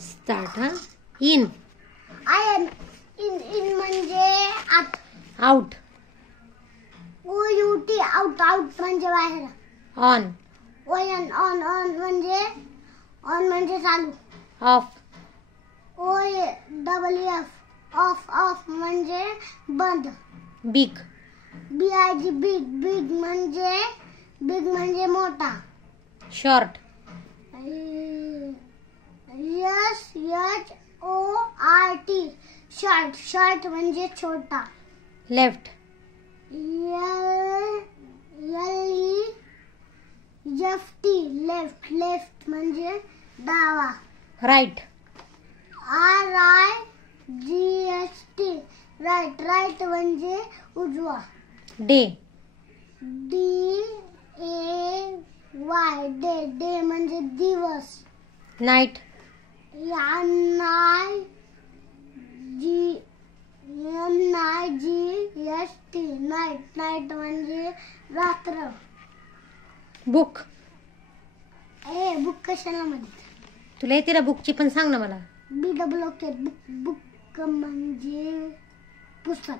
Start हा. In. Ion. In म्हणजे आत. आउट. OUT out. आउट म्हणजे बाहेर. ऑन. ऑन. ऑन म्हणजे चालू. ऑफ. OFF ऑफ म्हणजे बंद. बिग. BIG बिग म्हणजे मोठा. शॉर्ट. SHORT शॉर्ट म्हणजे छोटा. लेफ्ट. LEFT लेफ्ट म्हणजे डावा. राईट. RIGHT राईट म्हणजे उजवा. डे. DAY डे म्हणजे दिवस. नाईट. NIGHT नाईट म्हणजे रात्र. बुक. बुक कशाला म्हणतात? तुला येते ना बुकची पण सांग ना मला. BOOK बुक म्हणजे पुस्तक.